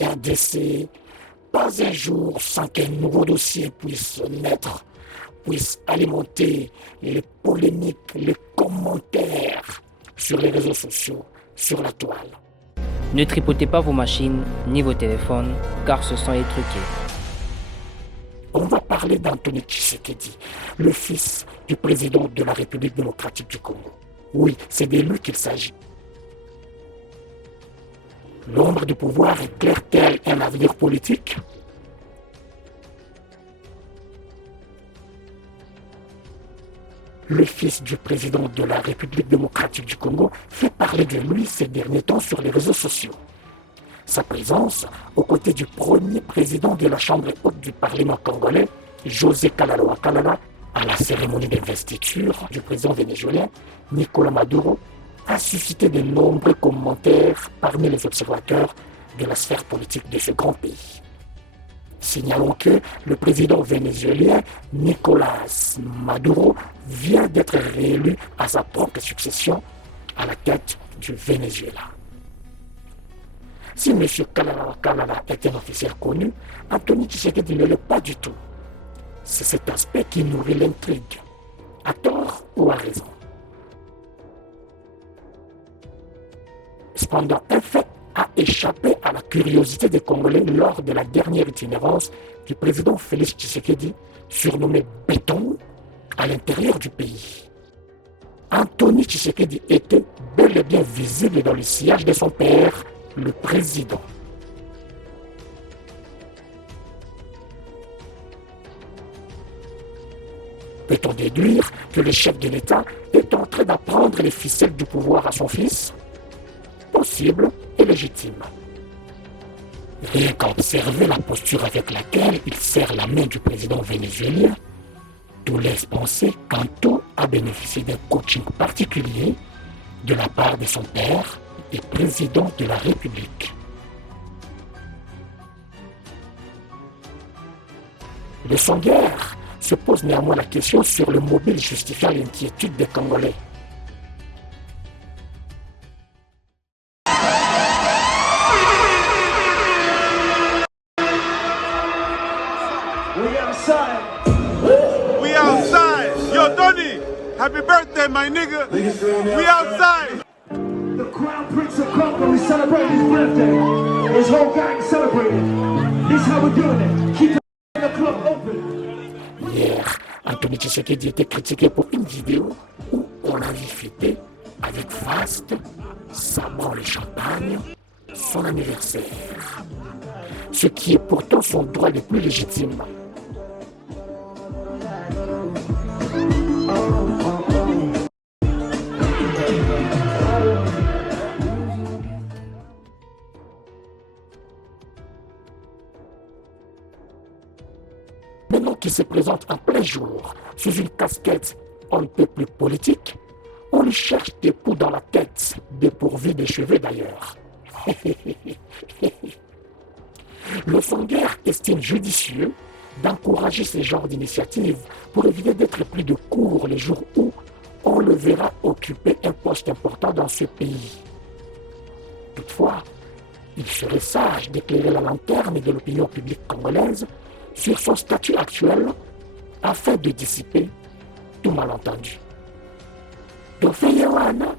RDC, pas un jour sans qu'un nouveau dossier puisse naître, puisse alimenter les polémiques, les commentaires sur les réseaux sociaux, sur la toile. Ne tripotez pas vos machines ni vos téléphones, car ce sont étruqués. On va parler d'Anthony Tshisekedi, le fils du président de la République démocratique du Congo. Oui, c'est de lui qu'il s'agit. L'ombre du pouvoir éclaire-t-elle un avenir politique? Le fils du président de la République démocratique du Congo fait parler de lui ces derniers temps sur les réseaux sociaux. Sa présence, aux côtés du premier président de la Chambre haute du Parlement congolais, José Kalala Kalala, à la cérémonie d'investiture du président vénézuélien, Nicolás Maduro, a suscité de nombreux commentaires parmi les observateurs de la sphère politique de ce grand pays. Signalons que le président vénézuélien Nicolás Maduro vient d'être réélu à sa propre succession à la tête du Venezuela. Si M. Kalala Kalala est un officiel connu, Anthony Tshisekedi ne l'est pas du tout. C'est cet aspect qui nourrit l'intrigue, à tort ou à raison. Cependant, un fait a échappé à la curiosité des Congolais lors de la dernière itinérance du président Félix Tshisekedi, surnommé Béton, à l'intérieur du pays. Anthony Tshisekedi était bel et bien visible dans le sillage de son père, le président. Peut-on déduire que le chef de l'État est en train d'apprendre les ficelles du pouvoir à son fils? Possible et légitime. Rien qu'à observer la posture avec laquelle il serre la main du président vénézuélien, tout laisse penser qu'Anto a bénéficié d'un coaching particulier de la part de son père et président de la République. Le sans-guerre se pose néanmoins la question sur le mobile justifiant l'inquiétude des Congolais. We outside. Yo, Donny, happy birthday, my nigga. We outside. The Crown Prince of Congo is celebrating his birthday. His whole gang celebrating. This is how we're doing it. Keep the club open. Hier, Anthony Tshisekedi était critiqué pour une vidéo où on a vu fêter avec faste, sabrant le champagne, son anniversaire. Ce qui est pourtant son droit le plus légitime. Maintenant qu'il se présente en plein jour, sous une casquette on ne peut plus politique, on lui cherche des poux dans la tête, dépourvu des cheveux d'ailleurs. Le sans-guerre estime judicieux d'encourager ce genre d'initiative pour éviter d'être pris de court les jours où on le verra occuper un poste important dans ce pays. Toutefois, il serait sage d'éclairer la lanterne de l'opinion publique congolaise sur son statut actuel afin de dissiper tout malentendu. Dofeyewana